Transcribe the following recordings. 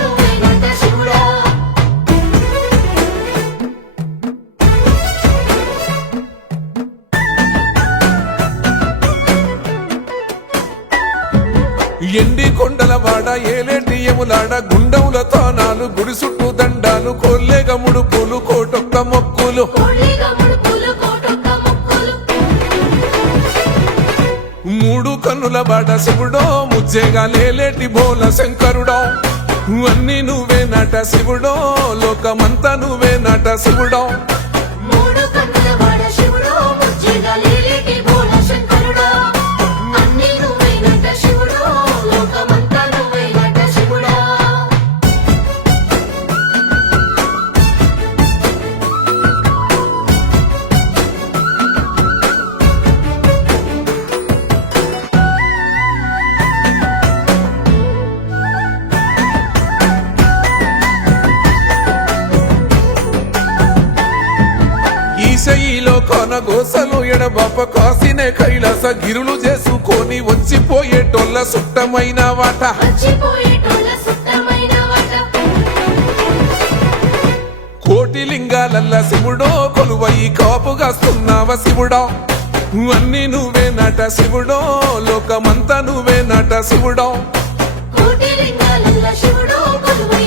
నువ్వేనట శివుడా ఎండి కొండల వాడ ఏలేటి ఎములాడ గుండముల తానాలు గుడి చుట్టూ దండాలు కొల్లేగ ముడుపులు కోటొక్క మొక్కులు. మూడు కన్నుల బాట శివుడో ముజ్జేగా లేలేటి బోల శంకరుడో. అన్ని నువ్వే నట శివుడో లోకమంతా నువ్వే నట శివుడో. ఈశయిలో కొన గోసలు ఎడబాప కాసినే కైలాస గిరులు చేసుకొని వచ్చిపోయేటోళ్ళ సుట్టమైన వాట. కోటి లింగాలల్ల శివుడో కొలువయి కాపుగాస్తున్నావ శివుడో? అన్ని నువ్వే నట శివుడో లోకమంతా నువ్వే నట శివుడో? కోటి లింగాలల్ల శివుడో కొలువై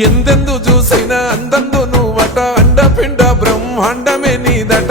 ఎందెందు చూసినా అందందు నువ్వట అండపిండ బ్రహ్మాండమే నీదట